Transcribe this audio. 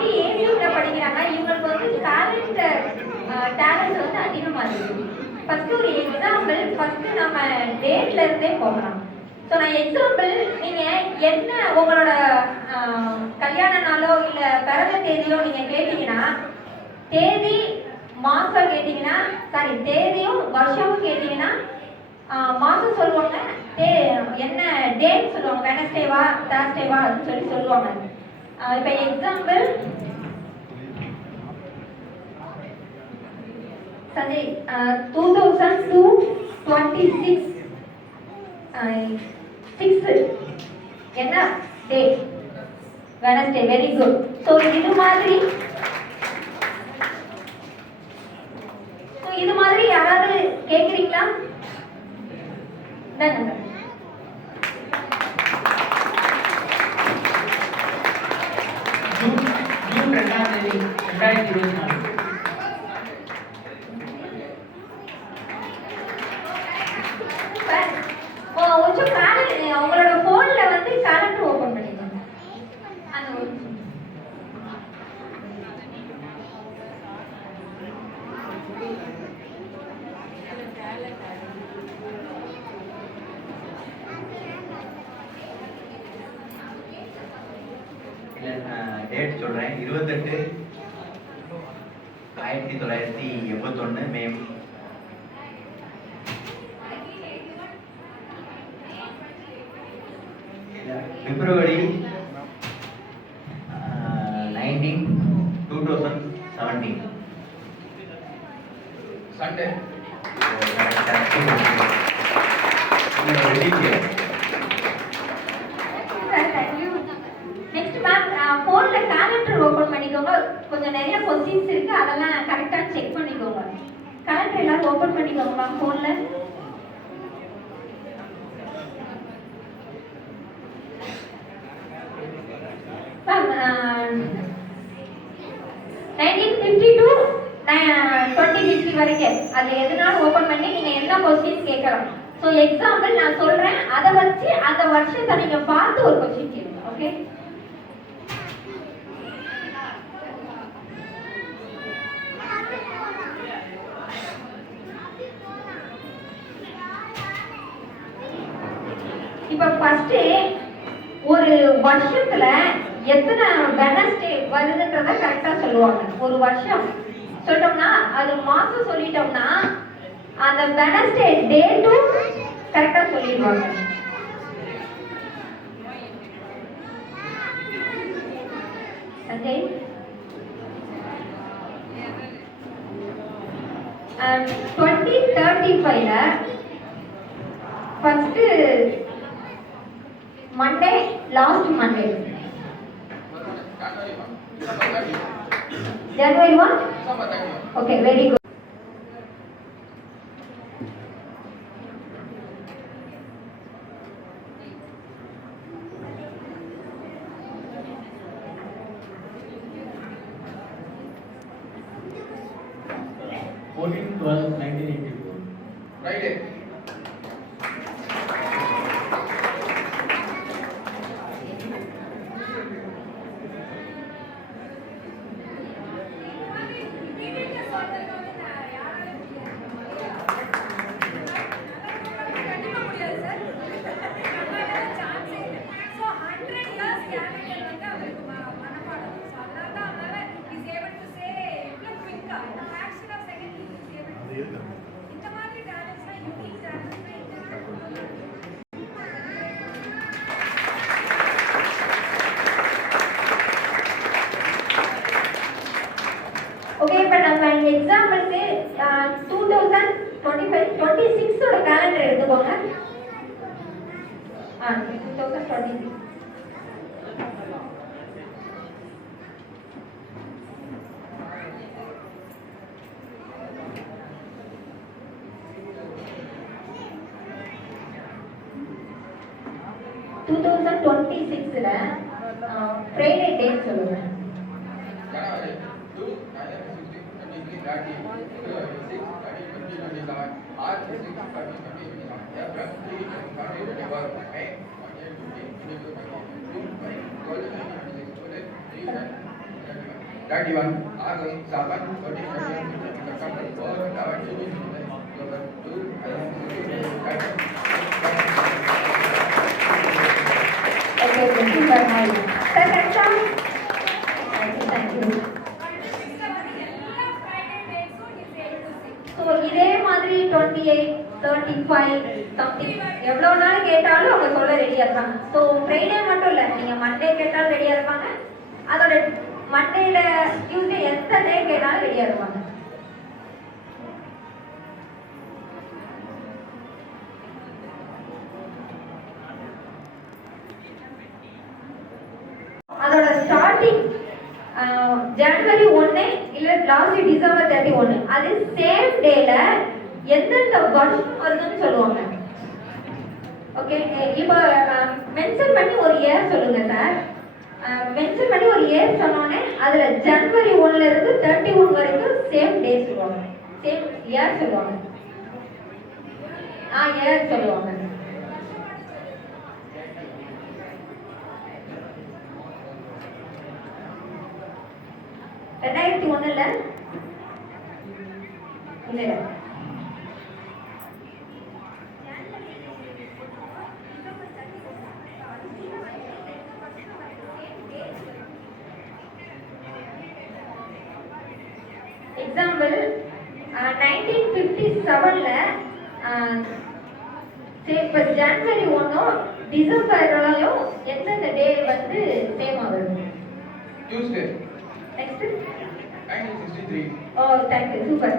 அப்படியே ஏசியூல படிக்கிறாங்க. இவங்களுக்கு வந்து டேலண்ட் வந்து அதிகமா இருக்கு. ஃபர்ஸ்ட் ஒரு எக்ஸாம்பிள், ஃபர்ஸ்ட் நம்ம டேட்ல இருந்தே போகலாம். ஸோ நான் எக்ஸாம்பிள், நீங்க என்ன உங்களோட கல்யாண நாளோ இல்ல பிறந்த தேதியோ நீங்க கேட்டீங்கன்னா, தேதி மாசம் கேட்டீங்கன்னா, சாரி தேதியும் வருஷமும் கேட்டீங்கன்னா மாசம் சொல்லுவாங்க, என்ன டேட் சொல்லுவாங்க, வெனஸ்டேவா தேர்ஸ்டேவா அப்படின்னு சொல்லுவாங்க. இப்போ எக்ஸாம்பிள் சஞ்சய் 2002-26 என்ன டே? வெனஸ்டே. Very good. ஸோ இது மாதிரி யாராவது கேட்குறீங்களா? ஜூன் 2ஆம் தேதி 2024. கொஞ்சம் உங்களோட போன்ல வந்து கேலண்டர் ஓபன் பண்ணிக்கோங்க. அந்த டேட் சொல்றேன். 28/1981 மே. பிப்ரவரி 19, 2017 சண்டே. போன்ல கேலண்டர் ஓபன் பண்ணிக்கோங்க. கொஞ்சம் நிறைய கொஸ்டின்ஸ் இருக்கு, அதெல்லாம் கரெக்டா செக் பண்ணிக்கோங்க. கேலண்டர் எல்லாரும் ஓபன் பண்ணிக்கோங்க போன்ல. மேம் 1950 to 2050 வரைக்கும் அது எதுனாலும் ஓபன் பண்ணி நீங்க என்ன கொஸ்டின் கேட்கலாம். ஸோ எக்ஸாம்பிள் நான் சொல்றேன், அதை வச்சு அந்த வருஷத்தை நீங்க பார்த்து ஒரு கொஸ்டின் கேளுங்க. ஓகே? இப்ப ஃபர்ஸ்ட் ஒரு வருஷத்துல எத்தனை வெனஸ்டே வருதுன்றத கரெக்டா சொல்லுவாங்க. ஒரு வருஷம் சொல்லிட்டோம்னா, அது மாசம் சொல்லிட்டோம்னா அந்த வெனஸ்டே டேட்டும் கரெக்டா சொல்லிடுவாங்க. சஞ்சய் 2035ல first Monday, last Monday January 1. Okay, very good. Friday. Okay, but நம்ம எக்ஸாம்பிளுக்கு 2025-26 ஓட கேலண்டர் எடுத்துக்கோங்க. 2026 2026ல ஃப்ரைடே டேட் சொல்லுங்க. 31 August 7 2021 September 4 11 2 Okay, super nice. Second song. Thank you. So இதே மாதிரி 28, 35 சம்திங் எவ்வளோ நாள் கேட்டாலும் அவங்க சொல்ல ரெடியாக இருப்பாங்க. ஸோ ஃப்ரைடே மட்டும் இல்லை, நீங்கள் மண்டே கேட்டாலும் ரெடியாக இருப்பாங்க. அதோட மண்டேல டியூஸ்டே எந்த டே கேட்டாலும் ரெடியாக இருப்பாங்க. அதோட ஸ்டார்டிங் ஜனவரி 1 இல்ல லாஸ்ட் டிசம்பர் 31 அது சேம் டேல எந்தெந்த வருஷம் வருதுன்னு சொல்லுவாங்க. ஓகே, இப்போ மென்ஷன் பண்ணி ஒரு இயர் சொல்லுங்க சார். மென்ஷன் பண்ணி ஒரு இயர் சொன்னோன்னே அதுல ஜனவரி 1ல இருந்து 31 வரைக்கும் சேம் டே சொல்லுவாங்க, சேம் இயர் சொல்லுவாங்க. இயர் சொல்லுவாங்க. ரெண்டாயிரத்தி ஒண்ணுல இல்ல எக்ஸாம்பிள் 1957ல இப்போ ஜனவரி 1 டிசம்பர்லயும் எந்தெந்த டே வந்து சேம் ஆகுது? Tuesday next 1963 Oh, thank you. Super.